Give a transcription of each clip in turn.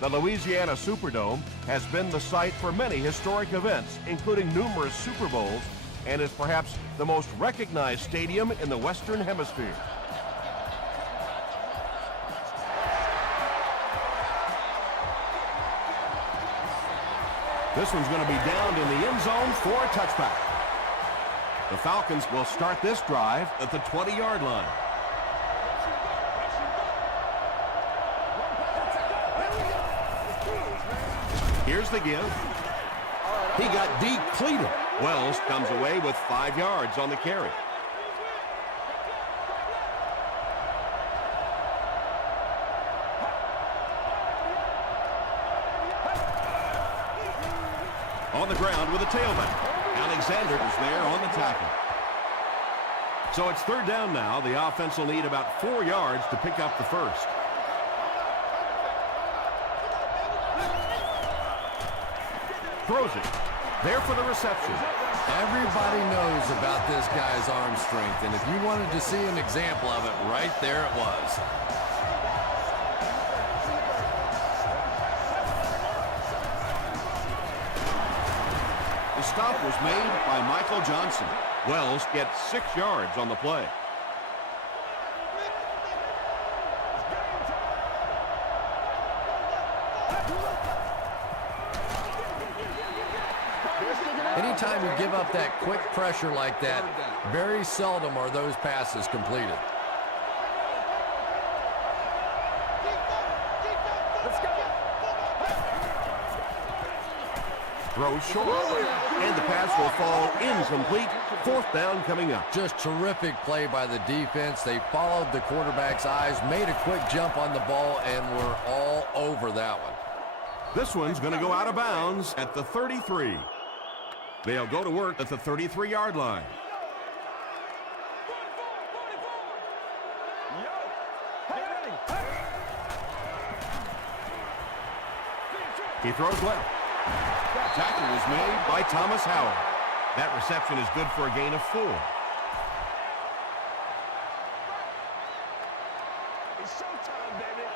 The Louisiana Superdome has been the site for many historic events, including numerous Super Bowls, and is perhaps the most recognized stadium in the Western Hemisphere. This one's going to be downed in the end zone for a touchback. The Falcons will start this drive at the 20-yard line. Here's the give. He got depleted. Wells comes away with 5 yards on the carry. On the ground with a tailback. Alexander is there on the tackle. So it's third down now. The offense will need about 4 yards to pick up the first. Throws it. There for the reception. Everybody knows about this guy's arm strength, and if you wanted to see an example of it, right there it was. The stop was made by Michael Johnson. Wells gets 6 yards on the play. Anytime you give up that quick pressure like that, very seldom are those passes completed. Throws short, and the pass will fall incomplete. Fourth down coming up. Just terrific play by the defense. They followed the quarterback's eyes, made a quick jump on the ball, and were all over that one. This one's going to go out of bounds at the 33. They'll go to work at the 33-yard line. He throws left. Tackle was made by Thomas Howard. That reception is good for a gain of 4. It's showtime, baby.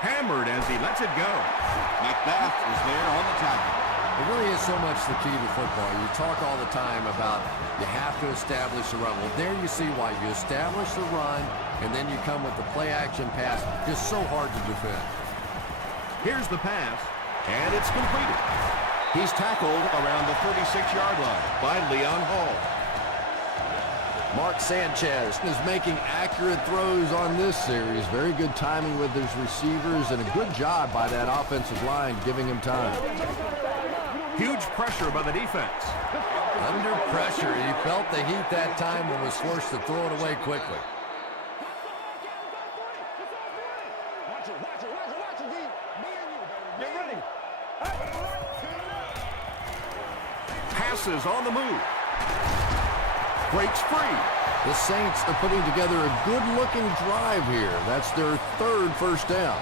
Hammered as he lets it go. McBath is there on the tackle. It really is so much the key to football. You talk all the time about you have to establish the run. Well, there you see why. You establish the run, and then you come with the play-action pass. Just so hard to defend. Here's the pass, and it's completed. He's tackled around the 36-yard line by Leon Hall. Mark Sanchez is making accurate throws on this series. Very good timing with his receivers, and a good job by that offensive line giving him time. Huge pressure by the defense. Under pressure, he felt the heat that time and was forced to throw it away quickly. Passes on the move. Breaks free. The Saints are putting together a good-looking drive here. That's their third first down.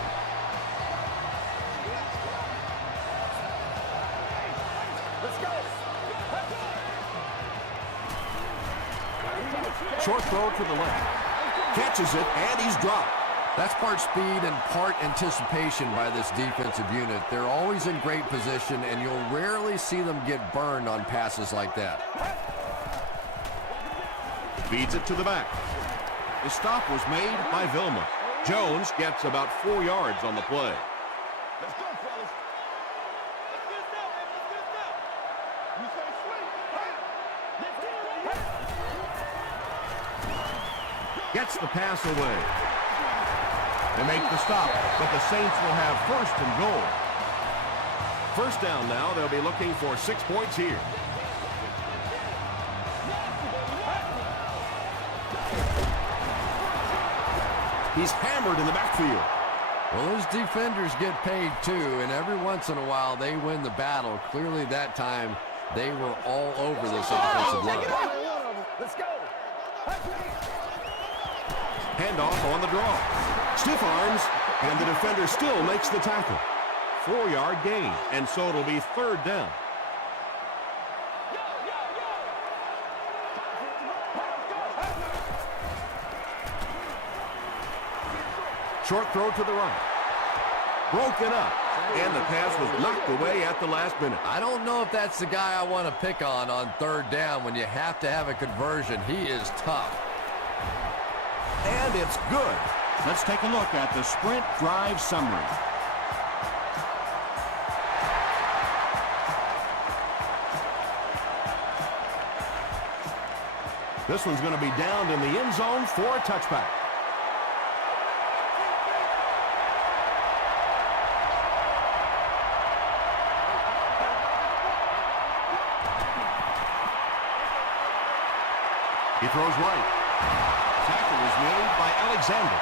Short throw to the left. Catches it, and he's dropped. That's part speed and part anticipation by this defensive unit. They're always in great position, and you'll rarely see them get burned on passes like that. Feeds it to the back. The stop was made by Vilma. Jones gets about 4 yards on the play. Let's go, fellas. Let's get this down, man. Let's get this down. You say sweet. Let's get it right here. Gets the pass away. They make the stop, but the Saints will have first and goal. First down now. They'll be looking for 6 points here. He's hammered in the backfield. Well, those defenders get paid too, and every once in a while they win the battle. Clearly that time they were all over this offensive line. Let's go. Handoff on the draw. Stiff arms, and the defender still makes the tackle. 4-yard gain, and so it'll be third down. Short throw to the right. Broken up. And the pass was knocked away at the last minute. I don't know if that's the guy I want to pick on third down when you have to have a conversion. He is tough. And it's good. Let's take a look at the sprint drive summary. This one's going to be downed in the end zone for a touchback. He throws right. Tackle is made by Alexander.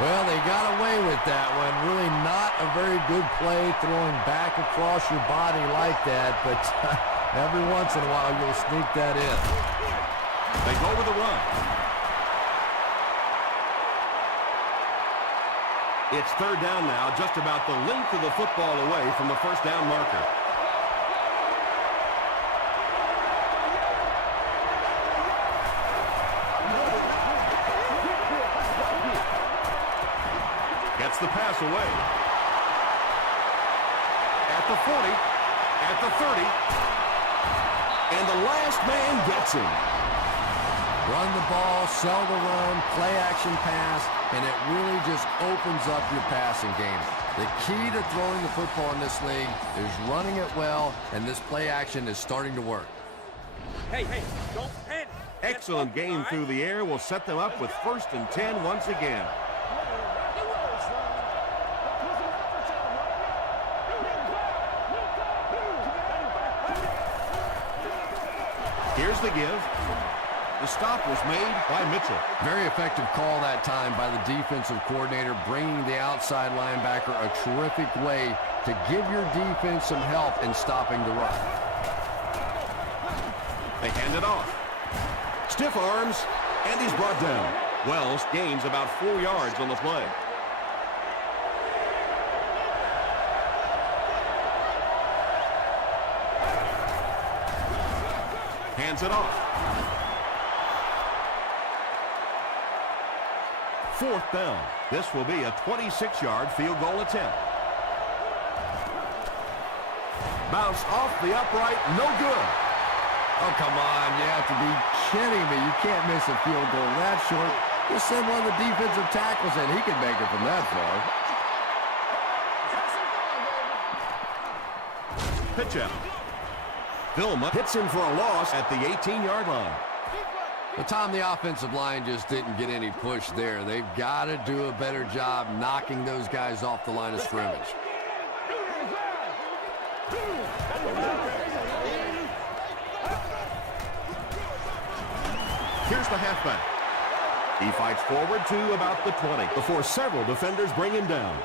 Well, they got away with that one. Really not a very good play throwing back across your body like that, but every once in a while you'll sneak that in. They go with the run. It's third down now, just about the length of the football away from the first down marker. Gets the pass away. At the 40, at the 30, and the last man gets him. Run the ball, sell the run, play action pass, and it really just opens up your passing game. The key to throwing the football in this league is running it well, and this play action is starting to work. Hey, don't panic. Excellent game through the air will set them up with 1st and 10 once again. Here's the give. The stop was made by Mitchell. Very effective call that time by the defensive coordinator, bringing the outside linebacker a terrific way to give your defense some help in stopping the run. They hand it off. Stiff arms, and he's brought down. Wells gains about 4 yards on the play. Hands it off. 4th down. This will be a 26-yard field goal attempt. Bounced off the upright, no good. Oh, come on. You have to be kidding me. You can't miss a field goal that short. Just send one of the defensive tackles in. He can make it from that far. Pitch out. Vilma hits him for a loss at the 18-yard line. But Tom, the offensive line just didn't get any push there. They've got to do a better job knocking those guys off the line of scrimmage. Here's the halfback. He fights forward to about the 20 before several defenders bring him down.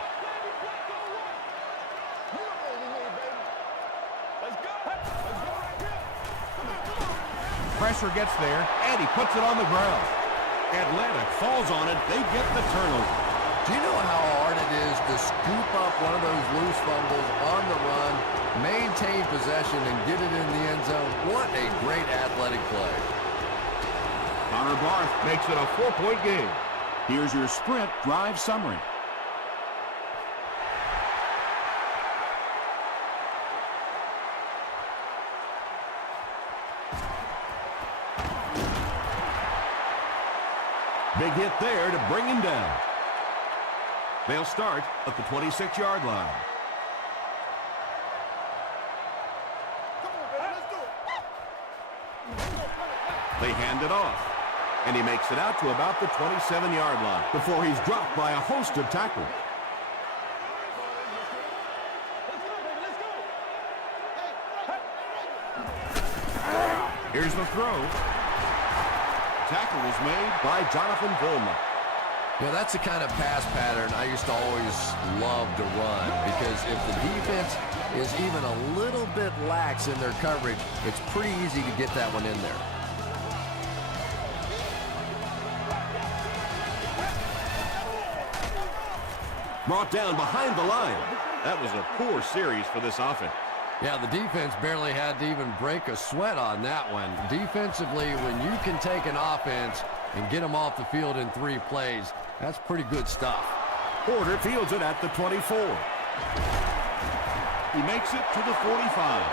Pressure gets there, and he puts it on the ground. Atlanta falls on it. They get the turnover. Do you know how hard it is to scoop up one of those loose fumbles on the run, maintain possession, and get it in the end zone? What a great athletic play. Connor Barth makes it a 4-point game. Here's your sprint drive summary. Big hit there to bring him down. They'll start at the 26-yard line. They hand it off, and he makes it out to about the 27-yard line before he's dropped by a host of tackles. Here's the throw. Tackle was made by Jonathan Vilma. You know, that's the kind of pass pattern I used to always love to run, because if the defense is even a little bit lax in their coverage, it's pretty easy to get that one in there. Brought down behind the line. That was a poor series for this offense. Yeah, the defense barely had to even break a sweat on that one. Defensively, when you can take an offense and get them off the field in 3 plays, that's pretty good stuff. Porter fields it at the 24. He makes it to the 45.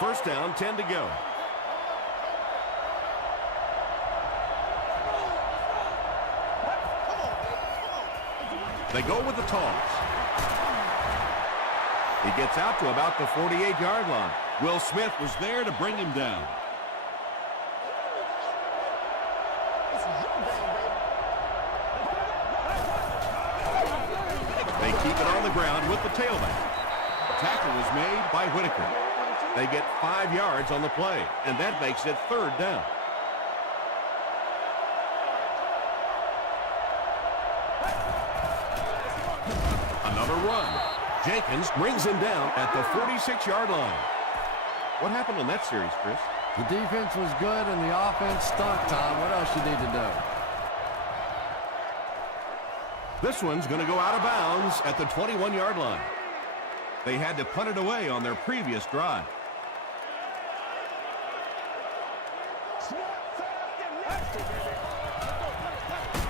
First down, 10 to go. They go with the toss. He gets out to about the 48-yard line. Will Smith was there to bring him down. They keep it on the ground with the tailback. Tackle was made by Whitaker. They get 5 yards on the play, and that makes it third down. Another run. Jenkins brings him down at the 46-yard line. What happened in that series, Chris? The defense was good and the offense stunk, Tom. What else you need to know? This one's going to go out of bounds at the 21-yard line. They had to punt it away on their previous drive.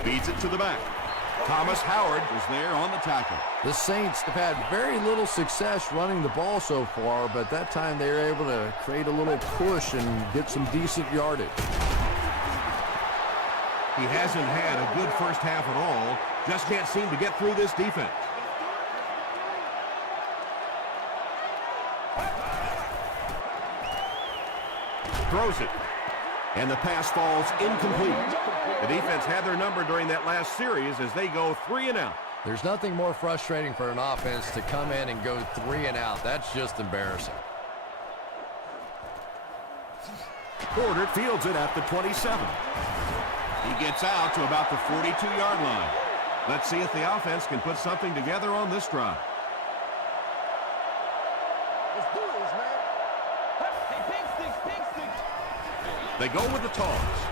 Feeds it to the back. Thomas Howard Was there on the tackle. The Saints have had very little success running the ball so far, but that time they were able to create a little push and get some decent yardage. He hasn't had a good first half at all. Just can't seem to get through this defense. Throws it. And the pass falls incomplete. The defense had their number during that last series as they go 3 and out. There's nothing more frustrating for an offense to come in and go 3 and out. That's just embarrassing. Porter fields it at the 27. He gets out to about the 42-yard line. Let's see if the offense can put something together on this drive. Let's do this, man. Hey, pink sticks. They go with the toss.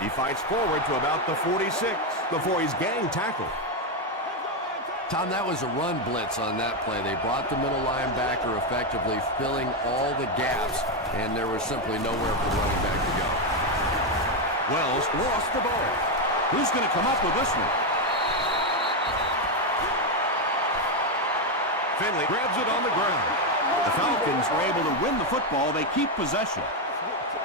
He fights forward to about the 46 before he's gang tackled. Tom, that was a run blitz on that play. They brought the middle linebacker effectively filling all the gaps, and there was simply nowhere for the running back to go. Wells lost the ball. Who's going to come up with this one? Finley grabs it on the ground. The Falcons were able to win the football. They keep possession.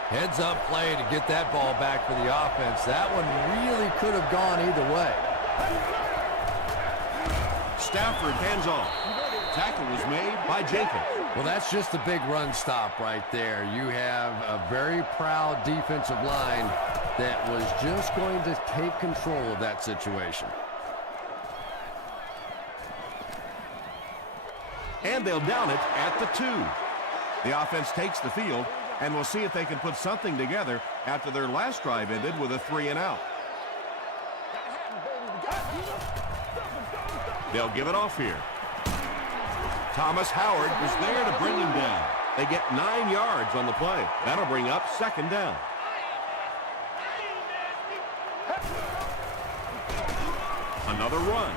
Heads-up play to get that ball back for the offense. That one really could have gone either way. Stafford hands off. Tackle was made by Jenkins. Well, that's just a big run stop right there. You have a very proud defensive line that was just going to take control of that situation. And they'll down it at the 2. The offense takes the field, and we'll see if they can put something together after their last drive ended with a 3 and out. They'll give it off here. Thomas Howard was there to bring him down. They get 9 yards on the play. That'll bring up second down. Another run.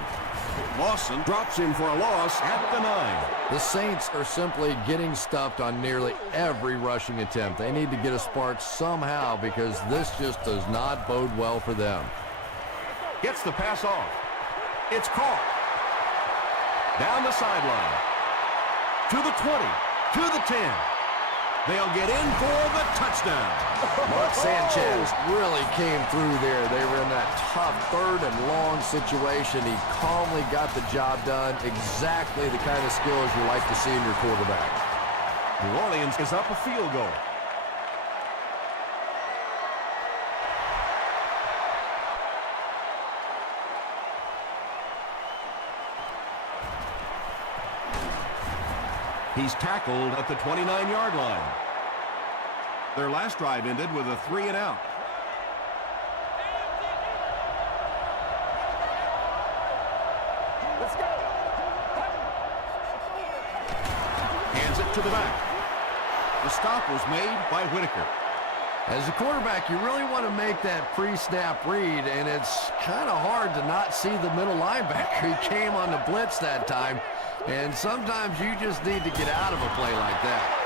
Lawson drops him for a loss at the 9. The Saints are simply getting stuffed on nearly every rushing attempt. They need to get a spark somehow because this just does not bode well for them. Gets the pass off. It's caught. Down the sideline. To the 20. To the 10. They'll get in for the touchdown. Mark Sanchez really came through there. They were in that tough third and long situation. He calmly got the job done. Exactly the kind of skills you like to see in your quarterback. New Orleans is up a field goal. He's tackled at the 29-yard line. Their last drive ended with a 3 and out. Let's go. Hands it to the back. The stop was made by Whitaker. As a quarterback, you really want to make that pre-snap read, and it's kind of hard to not see the middle linebacker. He came on the blitz that time, and sometimes you just need to get out of a play like that.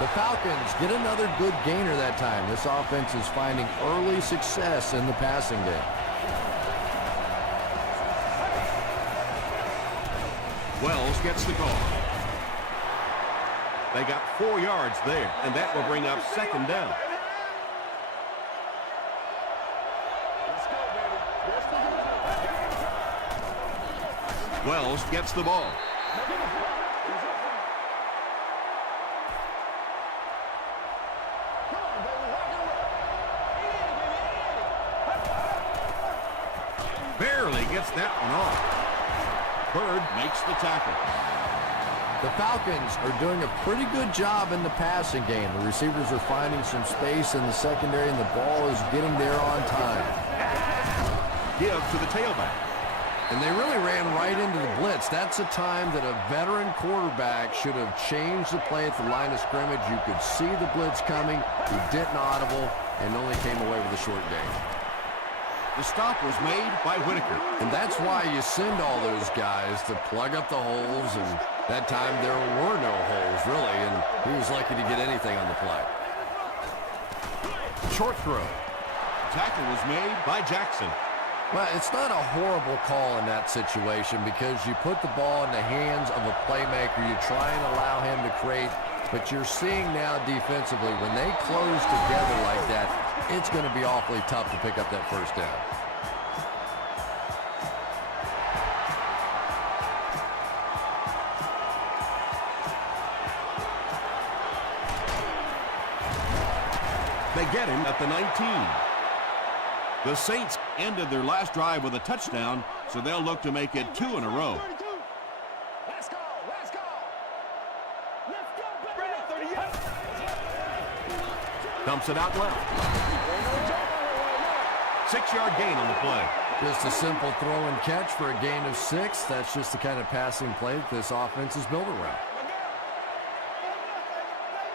The Falcons get another good gainer that time. This offense is finding early success in the passing game. Wells gets the call. They got 4 yards there, and that will bring up second down. Wells gets the ball. Barely gets that one off. Bird makes the tackle. The Falcons are doing a pretty good job in the passing game. The receivers are finding some space in the secondary, and the ball is getting there on time. Give to the tailback. And they really ran right into the blitz. That's a time that a veteran quarterback should have changed the play at the line of scrimmage. You could see the blitz coming. He didn't audible and only came away with a short gain. The stop was made by Whitaker. And that's why you send all those guys to plug up the holes, and that time there were no holes, really, and he was lucky to get anything on the play. Short throw. Tackle was made by Jackson. Well, it's not a horrible call in that situation because you put the ball in the hands of a playmaker. You try and allow him to create, but you're seeing now defensively, when they close together like that, it's going to be awfully tough to pick up that first down. They get him at the 19. The Saints ended their last drive with a touchdown, so they'll look to make it 2 in a row. Let's go. Let's go. Let's go, baby. Dumps it out left. 6-yard gain on the play. Just a simple throw and catch for a gain of 6. That's just the kind of passing play that this offense is built around.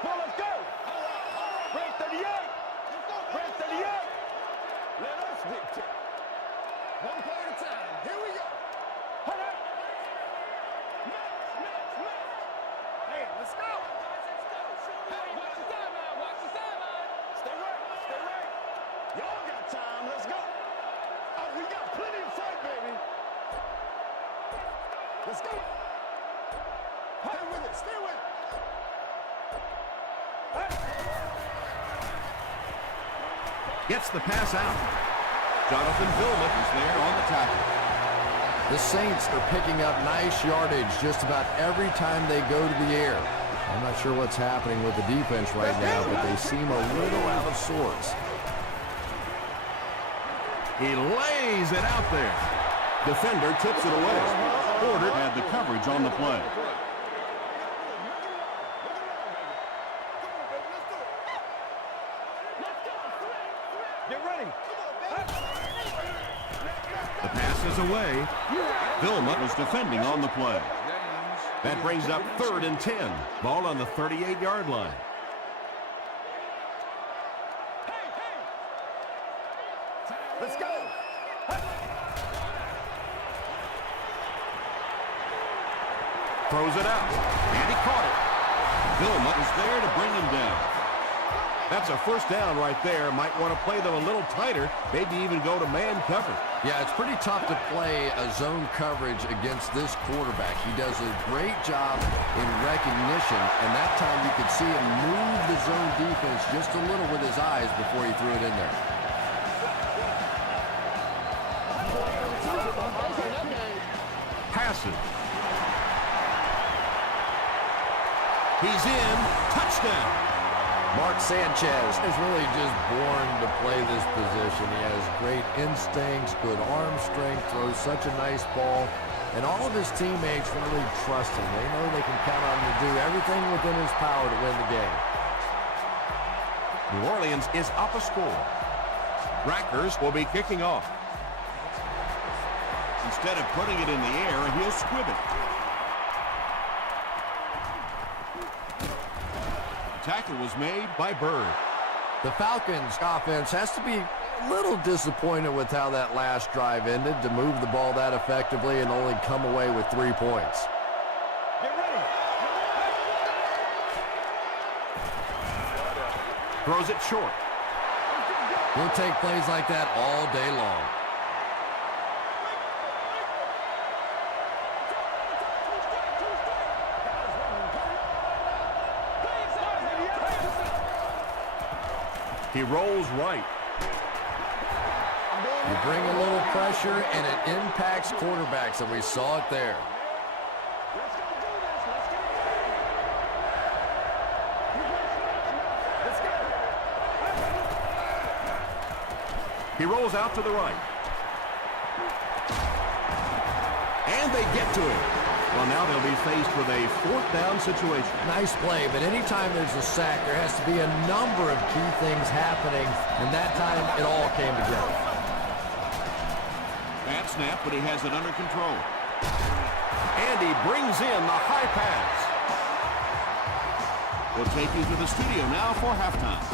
Let's go. Red 38. Red 38. Let us dictate. One play at a time. Here we go. Hold up. Hey, let's go. Hey, watch the sideline. Watch the sideline. Stay right. Stay right. Y'all got time. Let's go. Oh, we got plenty of fight, baby. Let's go. Stay with it. Stay with it. Gets the pass out. Jonathan Vilma is there on the tackle. The Saints are picking up nice yardage just about every time they go to the air. I'm not sure what's happening with the defense right now, but they seem a little out of sorts. He lays it out there. Defender tips it away. Porter had the coverage on the play. Get ready. The pass is away. Vilma was defending on the play. That brings up 3rd and 10. Ball on the 38-yard line. Let's go. Throws it out. And he caught it. Vilma is there to bring him down. That's a first down right there. Might want to play them a little tighter. Maybe even go to man cover. Yeah, it's pretty tough to play a zone coverage against this quarterback. He does a great job in recognition, and that time you could see him move the zone defense just a little with his eyes before he threw it in there. Passes. He's in. Touchdown. Mark Sanchez is really just born to play this position. He has great instincts, good arm strength, throws such a nice ball, and all of his teammates really trust him. They know they can count on him to do everything within his power to win the game. New Orleans is up a score. Rackers will be kicking off. Instead of putting it in the air, he'll squib it. Tackle was made by Bird. The Falcons offense has to be a little disappointed with how that last drive ended, to move the ball that effectively and only come away with 3 points. Get ready. Throws it short. We'll take plays like that all day long. He rolls right. You bring a little pressure, and it impacts quarterbacks, and we saw it there. He rolls out to the right. And they get to him. Well, now they'll be faced with a fourth down situation. Nice play, but anytime there's a sack, there has to be a number of key things happening, and that time it all came together. Bad snap, but he has it under control. And he brings in the high pass. We'll take you to the studio now for halftime.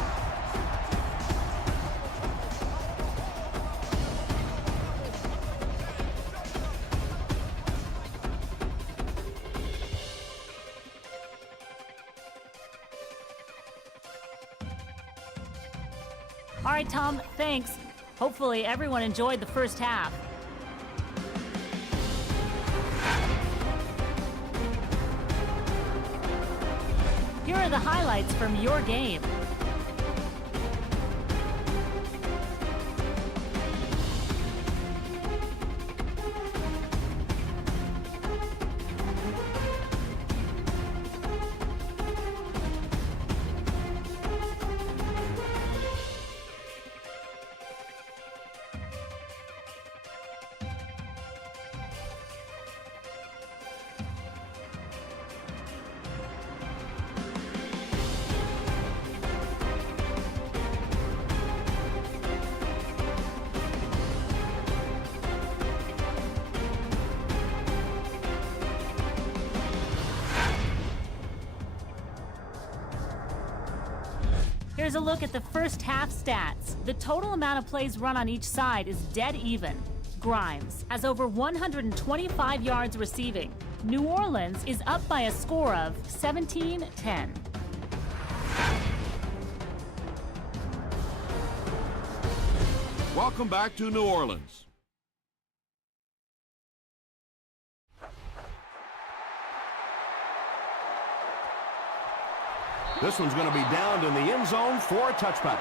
All right, Tom, thanks. Hopefully everyone enjoyed the first half. Here are the highlights from your game. Here's a look at the first half stats. The total amount of plays run on each side is dead even. Grimes has over 125 yards receiving. New Orleans is up by a score of 17-10. Welcome back to New Orleans. This one's going to be downed in the end zone for a touchback.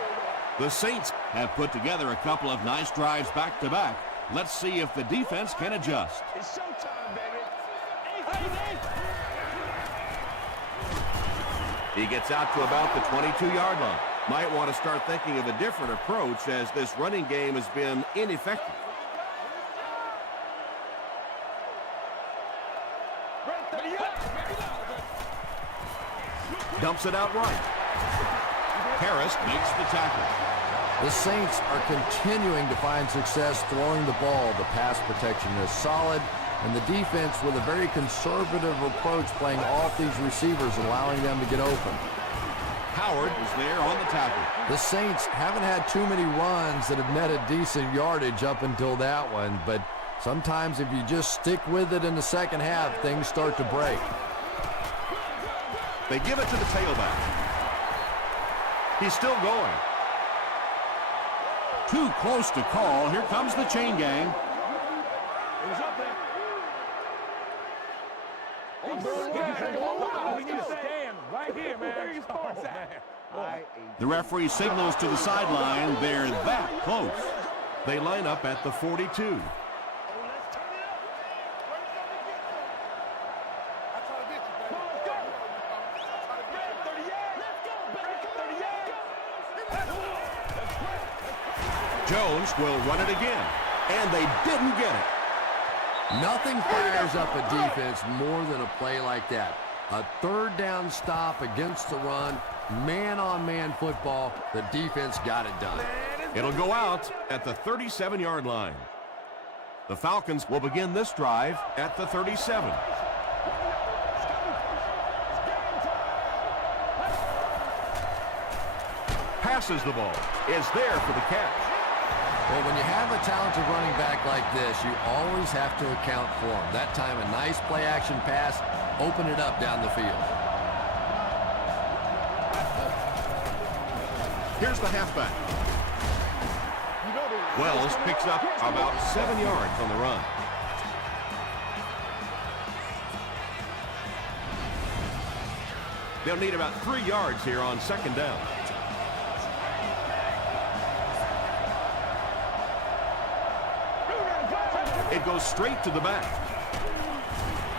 The Saints have put together a couple of nice drives back-to-back. Let's see if the defense can adjust. It's showtime, baby. He gets out to about the 22-yard line. Might want to start thinking of a different approach as this running game has been ineffective. Dumps it out right. Harris makes the tackle. The Saints are continuing to find success throwing the ball. The pass protection is solid, and the defense with a very conservative approach playing off these receivers, allowing them to get open. Howard is there on the tackle. The Saints haven't had too many runs that have netted decent yardage up until that one, but sometimes if you just stick with it in the second half, things start to break. They give it to the tailback. He's still going. Too close to call. Here comes the chain gang. The referee signals to the sideline. They're that close. They line up at the 42. Jones will run it again, and they didn't get it. Nothing fires up a defense more than a play like that. A third down stop against the run, man-on-man football. The defense got it done. It'll go out at the 37-yard line. The Falcons will begin this drive at the 37. Passes the ball. Is there for the catch. Well, when you have a talented running back like this, you always have to account for him. That time, a nice play-action pass, open it up down the field. Here's the halfback. Wells picks up about 7 yards on the run. They'll need about 3 yards here on second down. It goes straight to the back.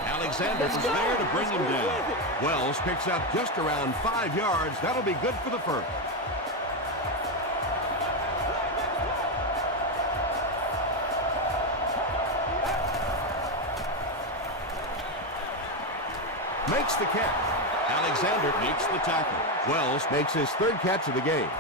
Alexander was there to bring him down. Wells picks up just around 5 yards. That'll be good for the first. Makes the catch. Alexander makes the tackle. Wells makes his 3rd catch of the game.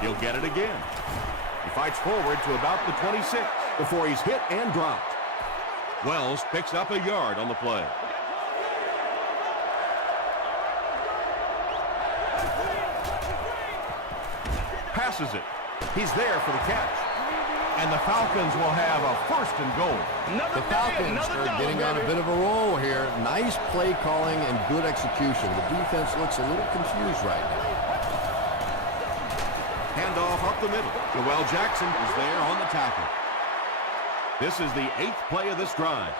He'll get it again. He fights forward to about the 26 before he's hit and dropped. Wells picks up a yard on the play. Passes it. He's there for the catch. And the Falcons will have a 1st and goal. The Falcons are getting on a bit of a roll here. Nice play calling and good execution. The defense looks a little confused right now. Handoff up the middle. Joel Jackson is there on the tackle. This is the 8th play of this drive.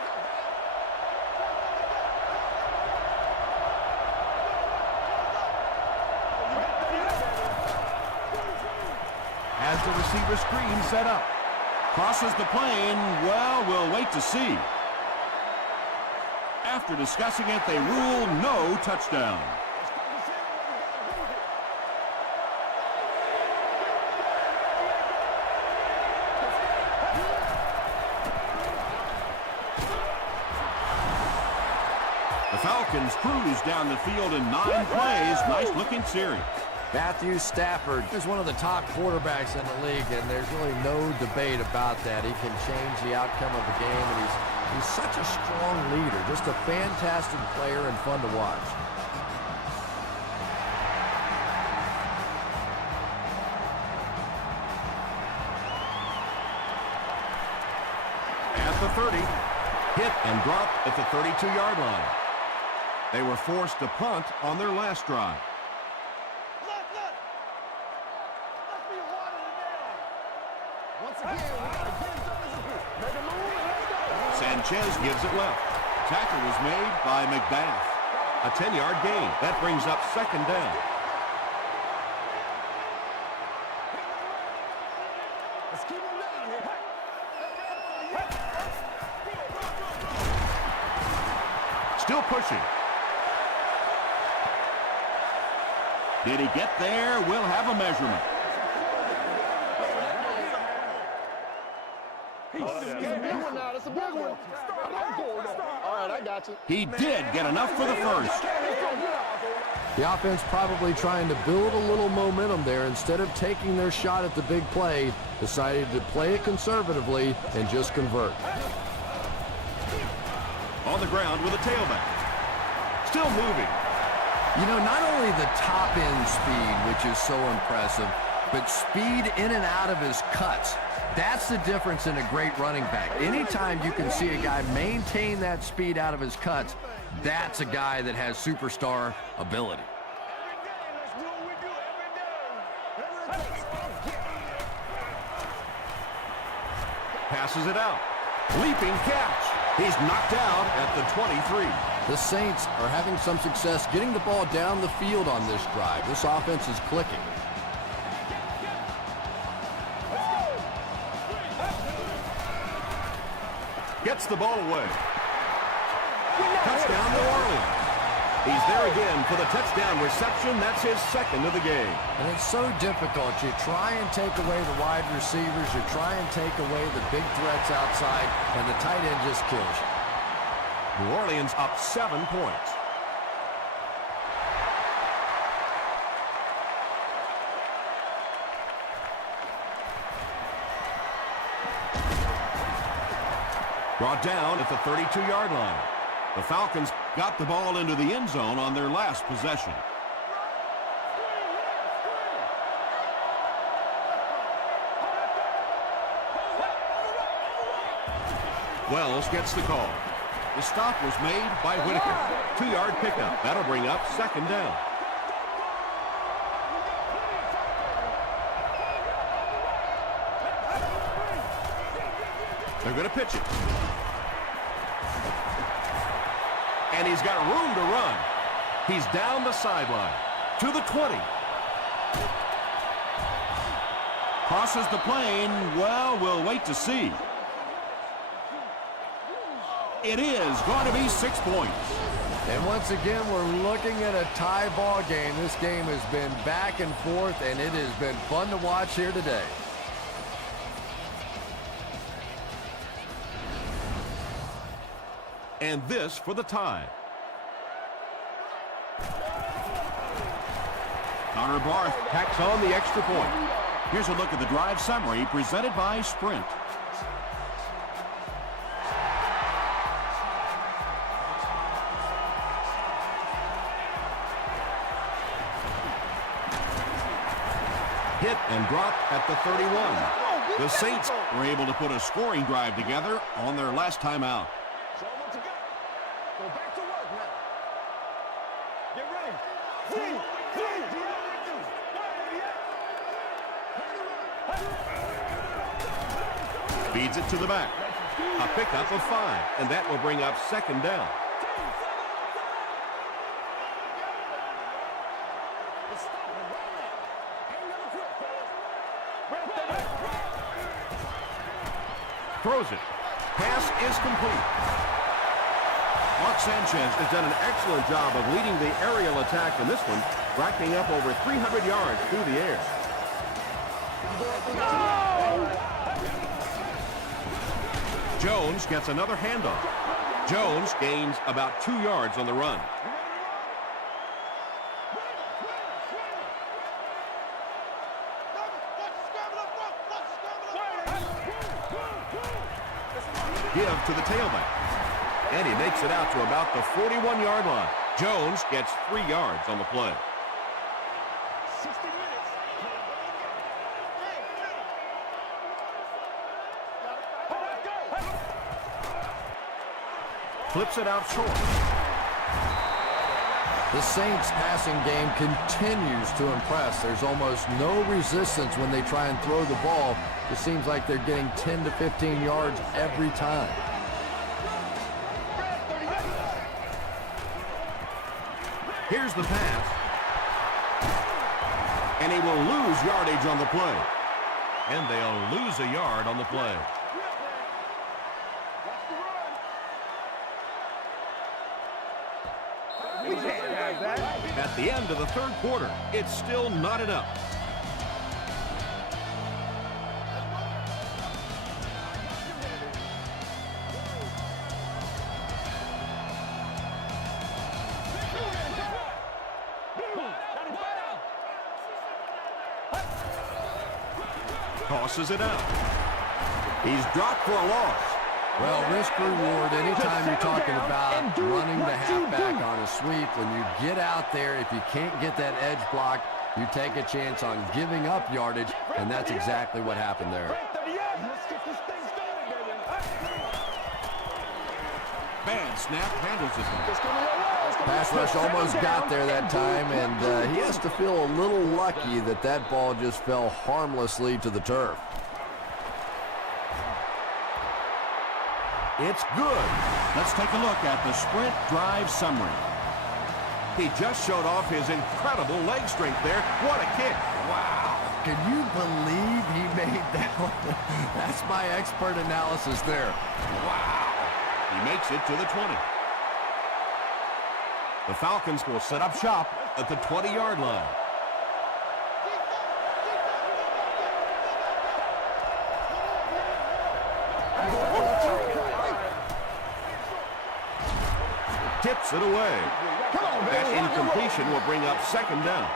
Has the receiver screen set up. Crosses the plane. Well, we'll wait to see. After discussing it, they rule no touchdown. The Falcons cruise down the field in 9 plays. Nice-looking series. Matthew Stafford is one of the top quarterbacks in the league, and there's really no debate about that. He can change the outcome of the game, and he's such a strong leader, just a fantastic player and fun to watch. At the 30, hit and dropped at the 32-yard line. They were forced to punt on their last drive. Sanchez gives it left. Tackle was made by McBath. A 10-yard gain. That brings up 2nd down. Let's keep him down here. Still pushing. Did he get there? We'll have a measurement. That's a big one. All right, I got you. He did get enough for the first. The offense probably trying to build a little momentum there. Instead of taking their shot at the big play, decided to play it conservatively and just convert. On the ground with a tailback. Still moving. You know, not only the top-end speed, which is so impressive, but speed in and out of his cuts. That's the difference in a great running back. Anytime you can see a guy maintain that speed out of his cuts, that's a guy that has superstar ability. Passes it out. Leaping catch. He's knocked out at the 23. The Saints are having some success getting the ball down the field on this drive. This offense is clicking. Gets the ball away. Touchdown, New Orleans. He's there again for the touchdown reception. That's his 2nd of the game. And it's so difficult. You try and take away the wide receivers. You try and take away the big threats outside, and the tight end just kills you. New Orleans up 7 points. Brought down at the 32-yard line. The Falcons got the ball into the end zone on their last possession. Wells gets the call. The stop was made by Whitaker. 2-yard pickup. That'll bring up 2nd down. They're going to pitch it. And he's got room to run. He's down the sideline to the 20. Crosses the plane. Well, we'll wait to see. It is going to be 6 points. And once again, we're looking at a tie ball game. This game has been back and forth, and it has been fun to watch here today. And this for the tie. Connor Barth Tacks on the extra point. Here's a look at the drive summary presented by Sprint. Hit and drop at the 31. The Saints Were able to put a scoring drive together on their last time out. So what you got? Go back to work now. Get ready. Free. feeds it to the back. A pickup of 5, and that will bring up 2nd down. Throws it. Pass is complete. Mark Sanchez Has done an excellent job of leading the aerial attack in this one, racking up over 300 yards through the air. Jones gets another handoff. Jones gains about 2 yards on the run. Give to the tailback. And he makes it out to about the 41-yard line. Jones gets 3 yards on the play. 60 minutes. Flips it out short. The Saints passing game continues to impress. There's almost no resistance when they try and throw the ball. It seems like they're getting 10 to 15 yards every time. Here's the pass. And he will lose yardage on the play. And they'll lose a yard on the play. At the end of the 3rd quarter, it's still knotted up. Tosses it out. He's dropped for a loss. Well, risk-reward, anytime you're talking about running the halfback on a sweep, when you get out there, if you can't get that edge block, you take a chance on giving up yardage, and that's exactly what happened there. bad snap handles it. Pass rush almost got there that time, and he has to feel a little lucky that that ball just fell harmlessly to the turf. It's good. Let's take a look at the sprint drive summary. He just showed off his incredible leg strength there. What a kick. Wow. Can you believe he made that one? That's my expert analysis there. Wow. He makes it to the 20. The Falcons will set up shop at the 20-yard line. Tips it away. That incompletion will bring up 2nd down.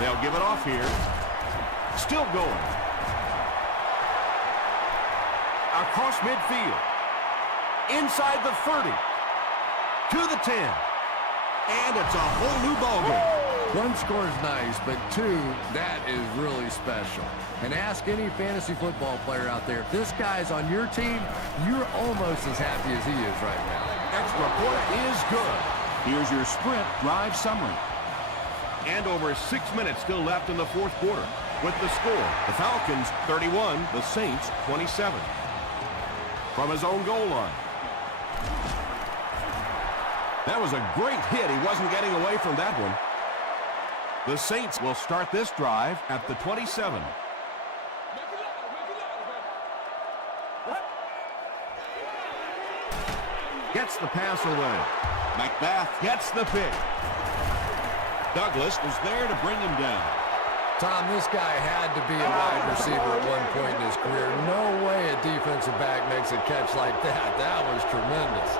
They'll give it off here. Still going. Across midfield. Inside the 30. To the 10. And it's a whole new ballgame. One score is nice, but 2, that is really special. And ask any fantasy football player out there, if this guy's on your team, you're almost as happy as he is right now. Extra point is good. Here's your sprint drive summary. And over 6 minutes still left in the 4th quarter. with the score. The Falcons 31, the Saints 27. From his own goal line. That was a great hit. He wasn't getting away from that one. The Saints will start this drive at the 27. Gets the pass away. McBath gets the pick. Douglas was there to bring him down. Tom, this guy had to be a wide receiver at one point in his career. No way a defensive back makes a catch like that. That was tremendous.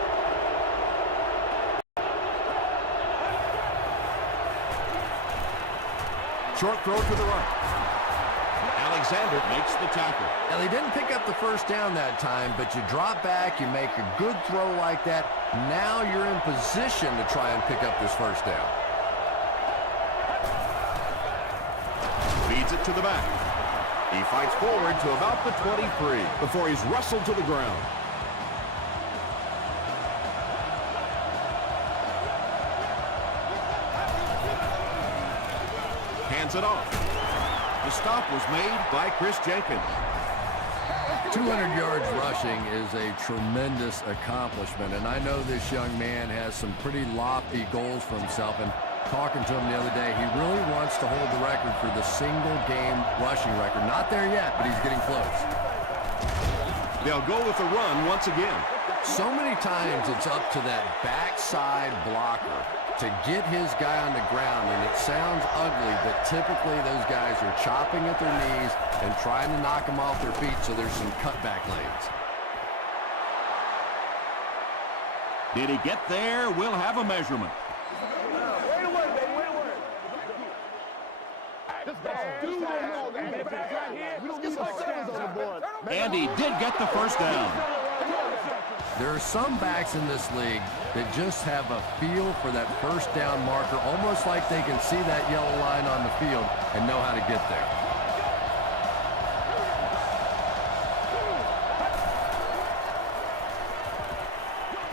Short throw to the right. Alexander makes the tackle. Now, they didn't pick up the first down that time, but you drop back, you make a good throw like that. Now you're in position to try and pick up this first down. Feeds it to the back. He fights forward to about the 23 before he's wrestled to the ground. Hands it off. The stop was made by Chris Jenkins. 200 yards rushing is a tremendous accomplishment, and I know this young man has some pretty lofty goals for himself, and talking to him the other day, he really wants to hold the record for the single-game rushing record. Not there yet, but he's getting close. They'll go with the run once again. So many times it's up to that backside blocker to get his guy on the ground, and it sounds ugly, but typically those guys are chopping at their knees and trying to knock them off their feet, so there's some cutback lanes. Did he get there? We'll have a measurement. Way to work, baby. Way to work. Let's get some seconds on the board. And he did get the first down. There are some backs in this league that just have a feel for that first down marker, almost like they can see that yellow line on the field and know how to get there.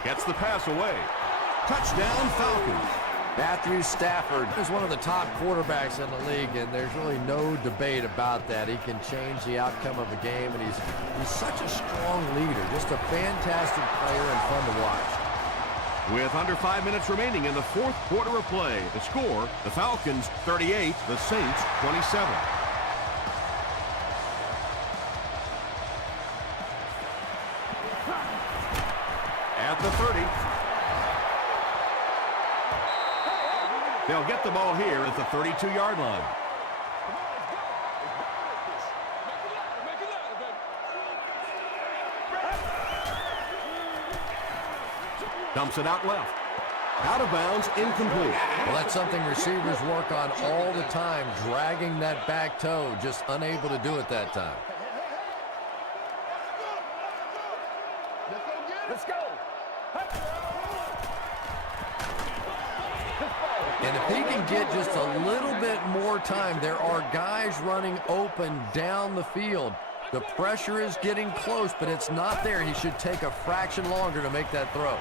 Gets the pass away. Touchdown, Falcons. Matthew Stafford is one of the top quarterbacks in the league, and there's really no debate about that. He can change the outcome of a game, and he's such a strong leader, just a fantastic player and fun to watch. With under 5 minutes remaining in the fourth quarter of play, the score, the Falcons 38, the Saints 27. At the 30. They'll get the ball here at the 32-yard line. Dumps it out left. Out of bounds, incomplete. Well, that's something receivers work on all the time, dragging that back toe, just unable to do it that time. Let's go. And if he can get just a little bit more time, there are guys running open down the field. The pressure is getting close, but it's not there. He should take a fraction longer to make that throw.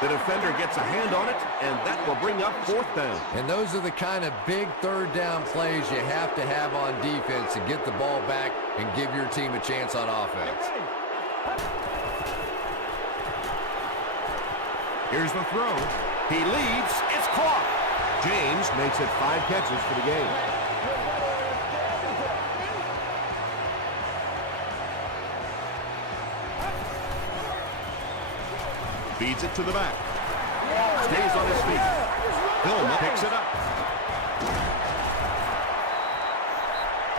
The defender gets a hand on it, and that will bring up fourth down. And those are the kind of big third down plays you have to have on defense to get the ball back and give your team a chance on offense. Here's the throw. He leads. It's caught. James makes it 5 catches for the game. Feeds it to the back. Stays on his feet. Hillman picks it up.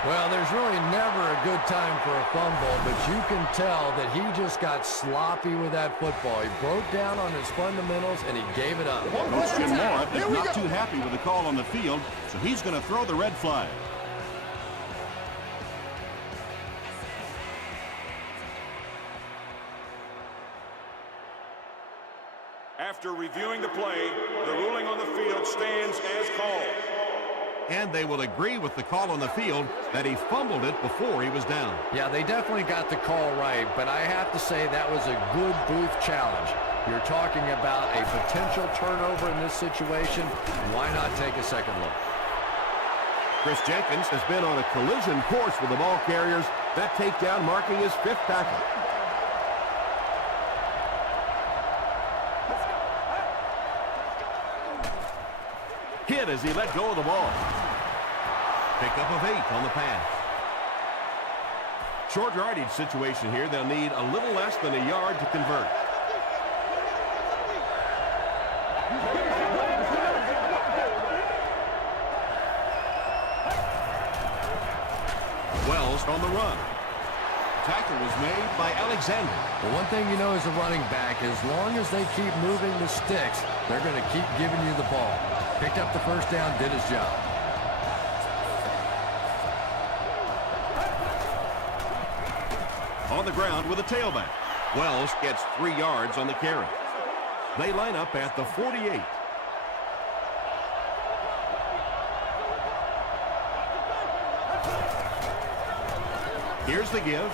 Well, there's really never a good time for a fumble, but you can tell that he just got sloppy with that football. He broke down on his fundamentals, and he gave it up. Coach Jim Mora is not too happy with the call on the field, so he's going to throw the red flag. After reviewing the play, the ruling on the field stands as called. And they will agree with the call on the field that he fumbled it before he was down. Yeah, they definitely got the call right, but I have to say that was a good booth challenge. You're talking about a potential turnover in this situation. Why not take a second look? Chris Jenkins has been on a collision course with the ball carriers. That takedown marking his 5th tackle. Hit as he let go of the ball. Pickup of 8 on the pass. Short yardage situation here. They'll need a little less than a yard to convert. Wells on the run. Tackle was made by Alexander. Well, one thing you know as a running back, as long as they keep moving the sticks, they're going to keep giving you the ball. Picked up the first down, did his job. On the ground with a tailback. Wells gets 3 yards on the carry. They line up at the 48. Here's the give.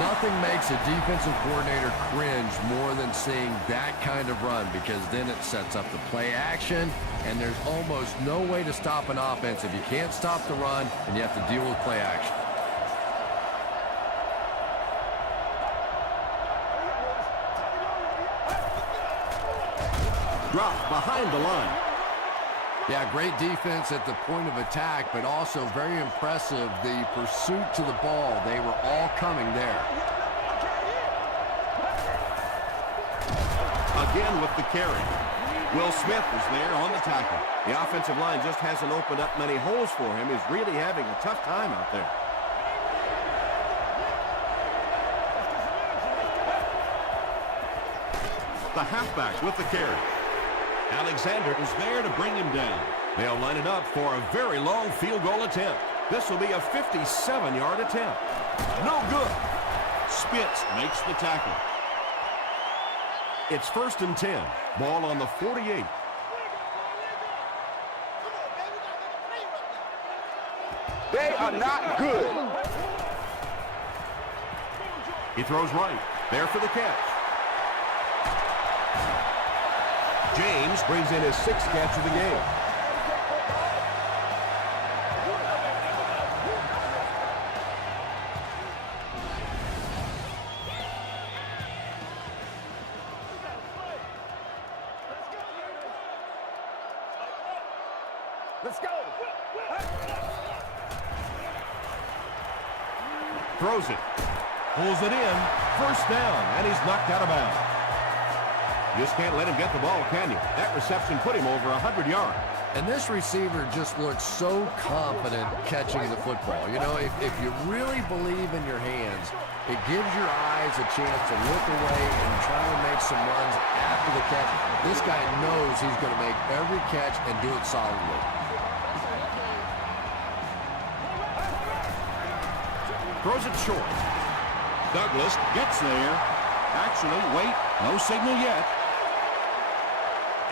Nothing makes a defensive coordinator cringe more than seeing that kind of run, because then it sets up the play action, and there's almost no way to stop an offense if you can't stop the run and you have to deal with play action. Drop behind the line. Yeah, great defense at the point of attack, but also very impressive the pursuit to the ball. They were all coming there. Again with the carry. Will Smith is there on the tackle. The offensive line just hasn't opened up many holes for him. He's really having a tough time out there. The halfback with the carry. Alexander is there to bring him down. They'll line it up for a very long field goal attempt. This will be a 57-yard attempt. No good. Spitz makes the tackle. It's 1st and 10. Ball on the 48. They are not good. He throws right. There for the catch. James brings in his 6th catch of the game. Let's go. Throws it. Pulls it in. 1st down, and he's knocked out of bounds. You just can't let him get the ball, can you? That reception put him over 100 yards. And this receiver just looks so confident catching the football. You know, if you really believe in your hands, it gives your eyes a chance to look away and try to make some runs after the catch. This guy knows he's going to make every catch and do it solidly. Throws it short. Douglas gets there. Actually, wait, no signal yet.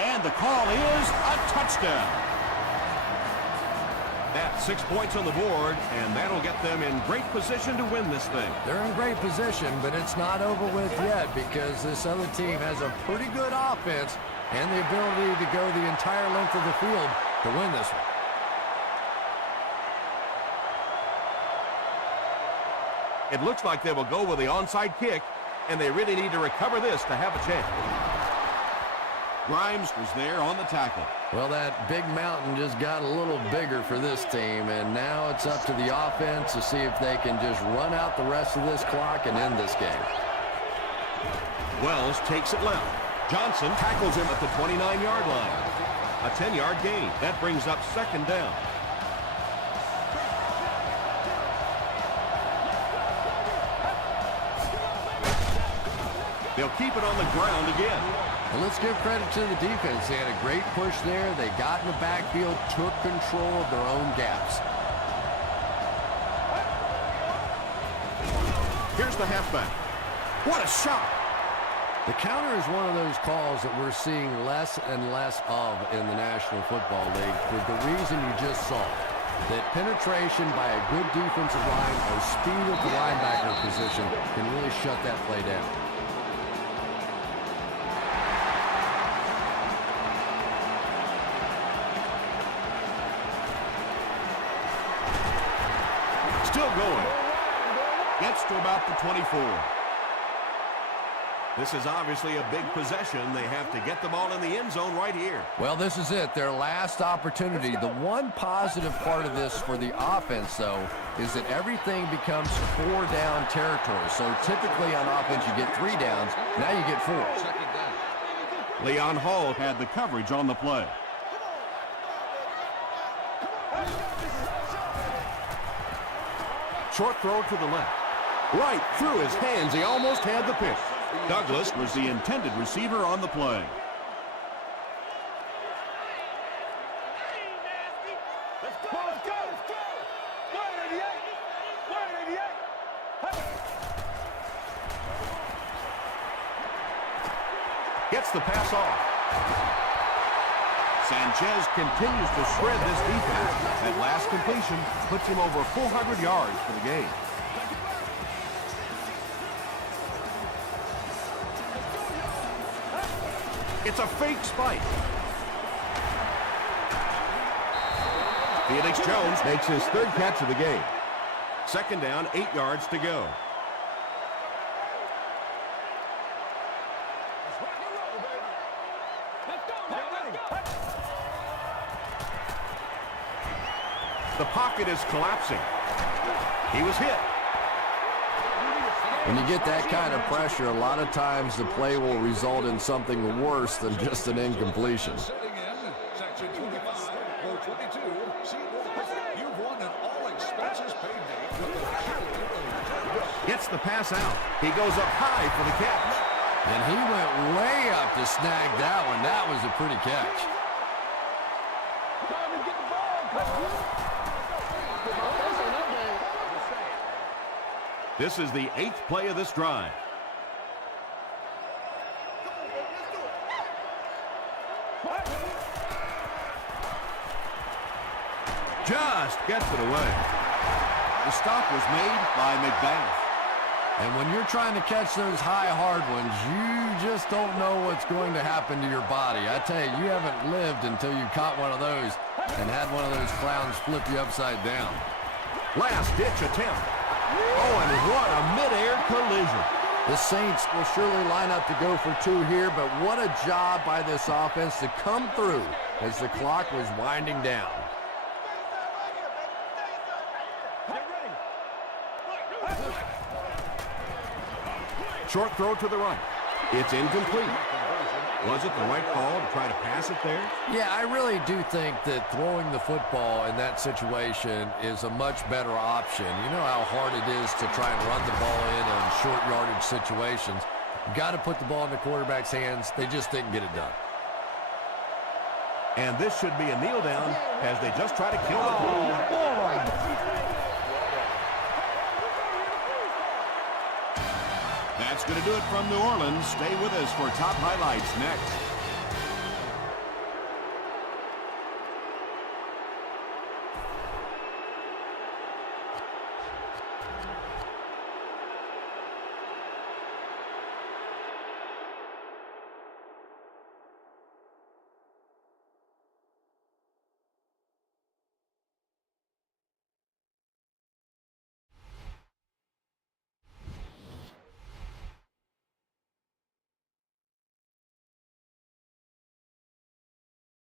And the call is a touchdown. That's 6 points on the board, and that'll get them in great position to win this thing. They're in great position, but it's not over with yet, because this other team has a pretty good offense and the ability to go the entire length of the field to win this one. It looks like they will go with the onside kick, and they really need to recover this to have a chance. Grimes was there on the tackle. Well, that big mountain just got a little bigger for this team, and now it's up to the offense to see if they can just run out the rest of this clock and end this game. Wells takes it left. Johnson tackles him at the 29-yard line. A 10-yard gain. That brings up 2nd down. They'll keep it on the ground again. And let's give credit to the defense. They had a great push there. They got in the backfield, took control of their own gaps. Here's the halfback. What a shot! The counter is one of those calls that we're seeing less and less of in the National Football League for the reason you just saw. That penetration by a good defensive line or speed at the linebacker position can really shut that play down. Still going. Gets to about the 24. This is obviously a big possession. They have to get the ball in the end zone right here. Well, this is it, their last opportunity. The one positive part of this for the offense, though, is that everything becomes 4-down territory. So typically on offense, you get 3 downs. Now you get 4. Leon Hall had the coverage on the play. Short throw to the left. Right through his hands. He almost had the pick. Douglas was the intended receiver on the play. Let's go. Gets the pass off. Sanchez continues to shred this defense. That last completion puts him over 400 yards for the game. It's a fake spike. Felix Jones makes his 3rd catch of the game. 2nd down, 8 yards to go. The pocket is collapsing. He was hit. When you get that kind of pressure, a lot of times the play will result in something worse than just an incompletion. Section 25, row 22. You've won an all-expenses-paid day with the Gets the pass out. He goes up high for the catch. And he went way up to snag that one. That was a pretty catch. This is the 8th play of this drive. Just gets it away. The stop was made by McBath. And when you're trying to catch those high, hard ones, you just don't know what's going to happen to your body. I tell you, you haven't lived until you caught one of those and had one of those clowns flip you upside down. Last-ditch attempt. Oh, and what a mid-air collision. The Saints will surely line up to go for 2 here, but what a job by this offense to come through as the clock was winding down. Short throw to the right. It's incomplete. Was it the right call to try to pass it there? Yeah, I really do think that throwing the football in that situation is a much better option. You know how hard it is to try and run the ball in short yardage situations. You got to put the ball in the quarterback's hands. They just didn't get it done. And this should be a kneel down as they just try to kill the ball. That's going to do it from New Orleans. Stay with us for top highlights next.